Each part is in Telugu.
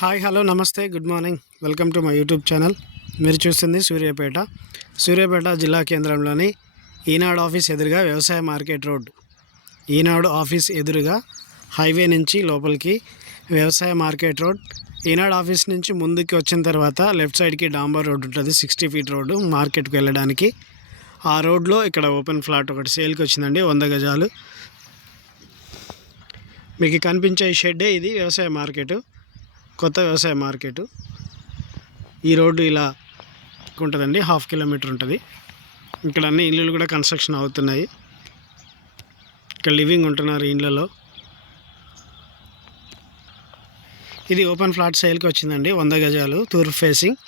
హాయ్ హలో నమస్తే good morning welcome to my YouTube channel. మీరు చూస్తుంది సూర్యాపేట జిల్లా కేంద్రంలోని ఈనాడు ఆఫీస్ ఎదురుగా వ్యవసాయ మార్కెట్ రోడ్. ఈనాడు ఆఫీస్ ఎదురుగా హైవే నుంచి లోపలికి వ్యవసాయ మార్కెట్ రోడ్. ఈనాడు ఆఫీస్ నుంచి ముందుకి వచ్చిన తర్వాత లెఫ్ట్ సైడ్కి డాంబర్ రోడ్ ఉంటుంది, 60 ఫీట్ రోడ్డు మార్కెట్కి వెళ్ళడానికి. ఆ రోడ్లో ఇక్కడ ఓపెన్ ఫ్లాట్ ఒకటి సేల్కి వచ్చిందండి, 100 గజాలు. మీకు కనిపించే షెడ్డే ఇది వ్యవసాయ మార్కెట్, కొత్త వ్యవసాయ మార్కెట్. ఈ రోడ్డు ఇలా ఉంటుందండి, 1/2 కిలోమీటర్ ఉంటుంది. ఇక్కడ అన్ని ఇళ్ళు కూడా కన్స్ట్రక్షన్ అవుతున్నాయి. ఇక్కడ లివింగ్ ఉంటున్నారు ఇళ్ళలో. ఇది ఓపెన్ ఫ్లాట్ సేల్కి వచ్చిందండి, 100 గజాలు, తూర్పు ఫేసింగ్,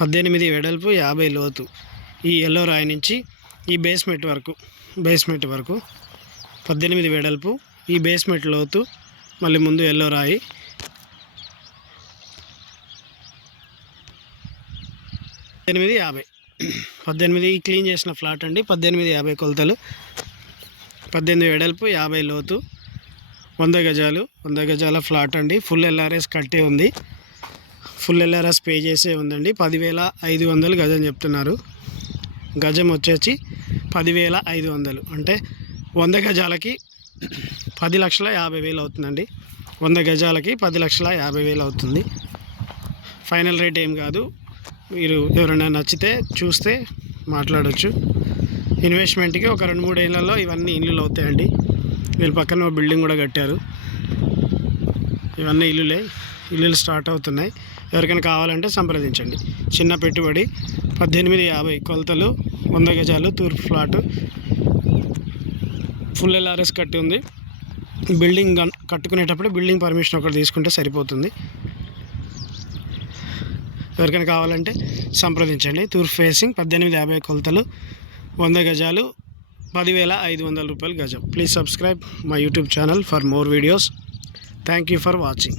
18 వెడల్పు, 50 లోతు. ఈ ఎల్లో రాయి నుంచి ఈ బేస్మెంట్ వరకు 18 వెడల్పు, ఈ బేస్మెంట్ లోతు, మళ్ళీ ముందు ఎల్లో రాయి. 18 క్లీన్ చేసిన ఫ్లాట్ అండి. 1850 కొలతలు, 18 వెడల్పు, 50 లోతు, 100 గజాలు. 100 గజాల ఫ్లాట్ అండి. ఫుల్ ఎల్ఆర్ఎస్ కట్టే ఉంది, ఫుల్ ఎల్ఆర్ఎస్ పే చేసే ఉందండి. 10,500 గజం చెప్తున్నారు. గజం వచ్చేసి 10,500, అంటే 100 గజాలకి 10,50,000 అవుతుందండి. 100 గజాలకి 10,50,000 అవుతుంది. ఫైనల్ రేట్ ఏం కాదు, మీరు ఎవరైనా నచ్చితే చూస్తే మాట్లాడవచ్చు. ఇన్వెస్ట్మెంట్కి ఒక 2-3 ఏళ్ళలో ఇవన్నీ ఇల్లులు అవుతాయండి. వీళ్ళ పక్కన బిల్డింగ్ కూడా కట్టారు. ఇవన్నీ ఇల్లులు స్టార్ట్ అవుతున్నాయి. ఎవరికైనా కావాలంటే సంప్రదించండి. చిన్న పెట్టుబడి, 1850 కొలతలు, 100 గజాలు, తూర్పు ఫ్లాటు, ఫుల్ ఎల్ఆర్ఎస్ కట్టి ఉంది. బిల్డింగ్ కట్టుకునేటప్పుడు బిల్డింగ్ పర్మిషన్ ఒకటి తీసుకుంటే సరిపోతుంది. ఎవరికైనా కావాలంటే సంప్రదించండి. తూర్పు ఫేసింగ్, 1850 కొలతలు, 100 గజాలు, 10,500 రూపాయలు గజం. Please subscribe my YouTube channel for more videos. Thank you for watching.